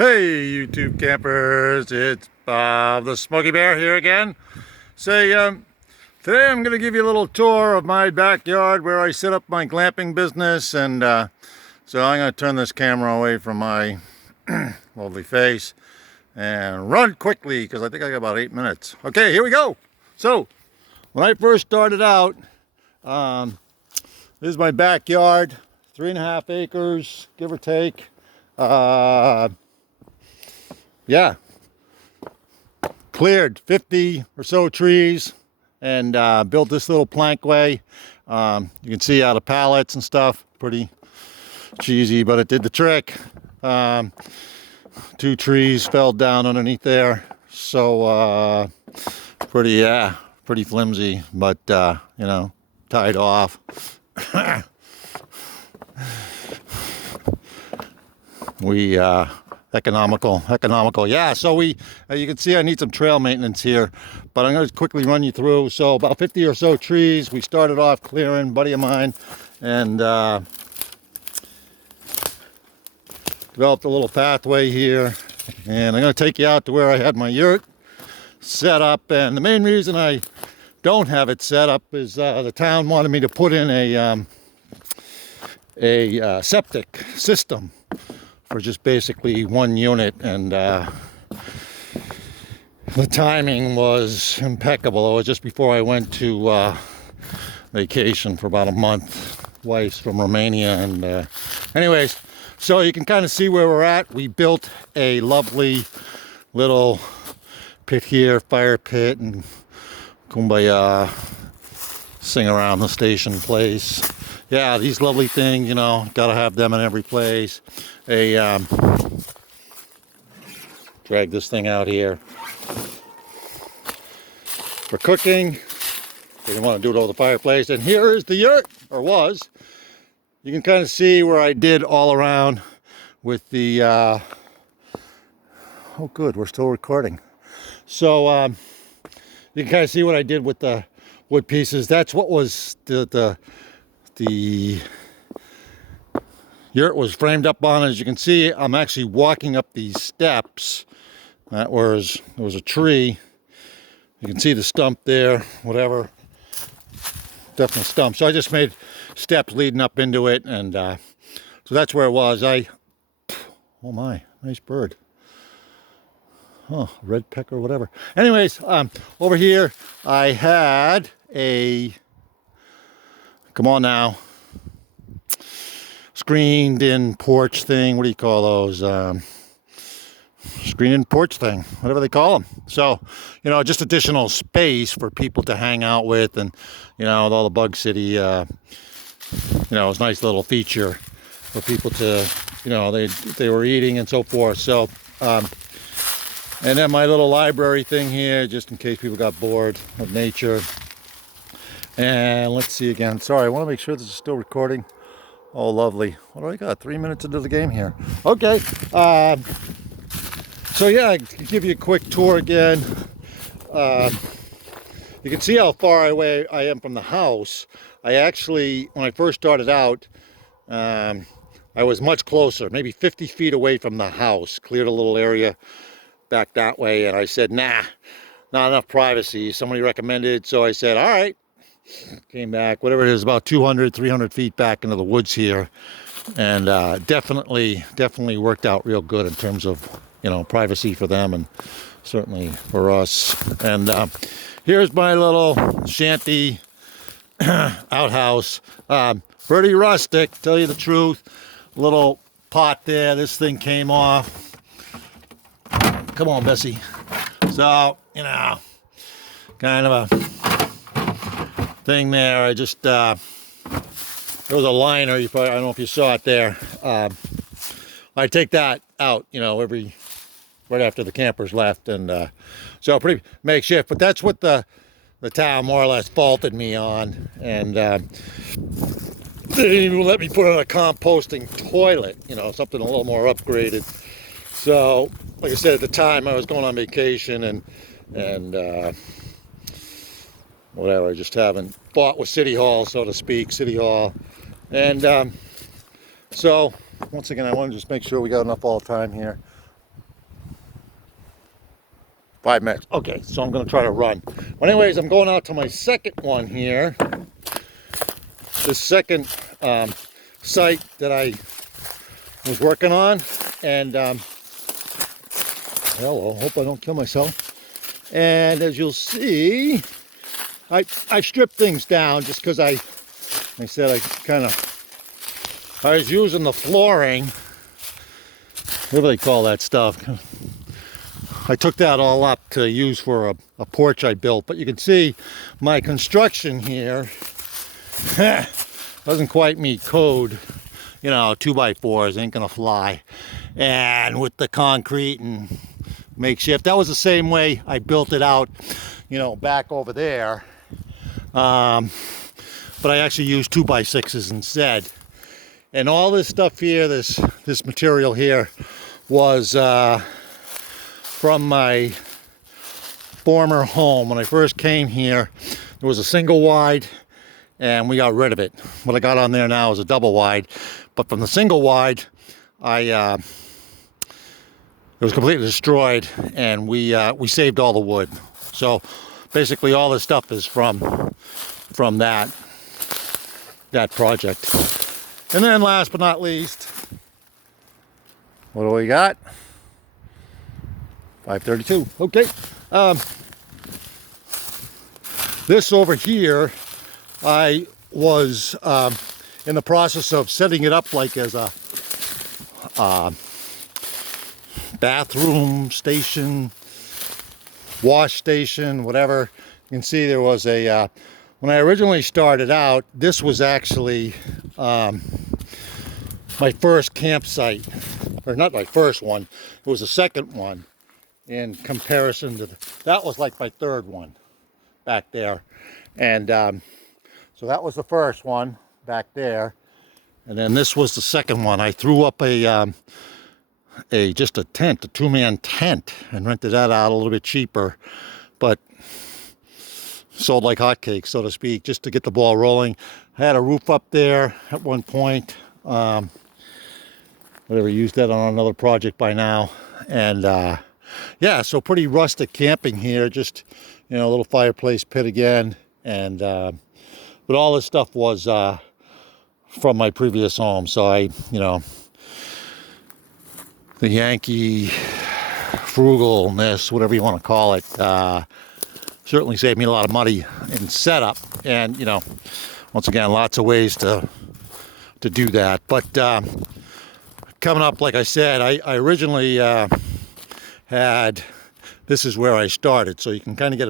Hey YouTube campers, it's Bob the Smokey Bear here again. Today I'm going to give you a little tour of my backyard where I set up my glamping business, and so I'm going to turn this camera away from my lovely face and run quickly because I think I got about 8 minutes. Okay, here we go. So when I first started out, this is my backyard, 3.5 acres, give or take. Yeah, cleared 50 or so trees and built this little plankway. You can see out of pallets and stuff, pretty cheesy, but it did the trick. 2 trees fell down underneath there, so pretty flimsy, but you know, tied off. We economical. Yeah, so we you can see I need some trail maintenance here, but I'm going to quickly run you through. So about 50 or so trees we started off clearing, buddy of mine, and developed a little pathway here, and I'm going to take you out to where I had my yurt set up. And the main reason I don't have it set up is the town wanted me to put in a septic system for just basically 1 unit, and the timing was impeccable. It was just before I went to vacation for about a month. Wife's from Romania, and anyways, so you can kind of see where we're at. We built a lovely little pit here, fire pit, and kumbaya, sing around the station place. Yeah, these lovely things, you know, gotta have them in every place. Drag this thing out here for cooking. We didn't want to do it over the fireplace. And here is the yurt, or was. You can kind of see where I did all around with the, oh good, we're still recording. So you can kind of see what I did with the wood pieces. That's what was the yurt was framed up on. As you can see, I'm actually walking up these steps. There was a tree. You can see the stump there, whatever. Definitely stump. So I just made steps leading up into it, and so that's where it was. Oh my, nice bird. Oh, red pecker, whatever. Anyways, over here I had a, come on now, screened in porch thing. What do you call those? Screened in porch thing, whatever they call them. So, you know, just additional space for people to hang out with, and, you know, with all the Bug City, you know, it's a nice little feature for people to, you know, they were eating and so forth. So, and then my little library thing here, just in case people got bored of nature. And let's see again. Sorry, I want to make sure this is still recording. Oh, lovely. What do I got? 3 minutes into the game here. Okay. So yeah, I can give you a quick tour again. You can see how far away I am from the house. I actually, when I first started out, I was much closer, maybe 50 feet away from the house. Cleared a little area back that way, and I said, nah, not enough privacy. Somebody recommended, so I said, all right. Came back, whatever it is, about 200, 300 feet back into the woods here, and definitely worked out real good in terms of, you know, privacy for them and certainly for us. And here's my little shanty outhouse. Pretty rustic, tell you the truth. Little pot there. This thing came off. Come on, Bessie. So, you know, kind of a thing there. I just there was a liner. I don't know if you saw it there. I take that out, you know, right after the campers left, and so pretty makeshift. But that's what the town more or less faulted me on, and they didn't even let me put in a composting toilet. You know, something a little more upgraded. So, like I said, at the time I was going on vacation, and whatever, I just haven't fought with City Hall, so to speak, City Hall. And so, once again, I want to just make sure we got enough all the time here. 5 minutes. Okay, so I'm going to try to run. But anyways, I'm going out to my second one here. The second site that I was working on. And, hello, hope I don't kill myself. And as you'll see, I stripped things down just because I said I was using the flooring. What do they call that stuff? I took that all up to use for a porch I built, but you can see my construction here doesn't quite meet code. You know, 2x4s ain't gonna fly. And with the concrete and makeshift, that was the same way I built it out, you know, back over there. But I actually used 2x6s instead. And all this stuff here, this material here, was from my former home. When I first came here, there was a single wide and we got rid of it. What I got on there now is a double wide, but from the single wide, it was completely destroyed, and we saved all the wood. So basically all this stuff is from that project. And then last but not least, what do we got? 532. Okay. This over here, I was in the process of setting it up like as a bathroom station, wash station, whatever. You can see there was a, when I originally started out, this was actually my first campsite, or not my first one, it was the second one in comparison to, that was like my third one back there. And so that was the first one back there. And then this was the second one. I threw up just a tent, a two-man tent, and rented that out a little bit cheaper, but sold like hotcakes, so to speak, just to get the ball rolling. I had a roof up there at one point. Whatever, used that on another project by now. And yeah, so pretty rustic camping here. Just, you know, a little fireplace pit again. And but all this stuff was from my previous home. So I, you know, the Yankee frugalness, whatever you want to call it, certainly saved me a lot of money in setup. And, you know, once again, lots of ways to do that. But coming up, like I said, I originally had, this is where I started, so you can kind of get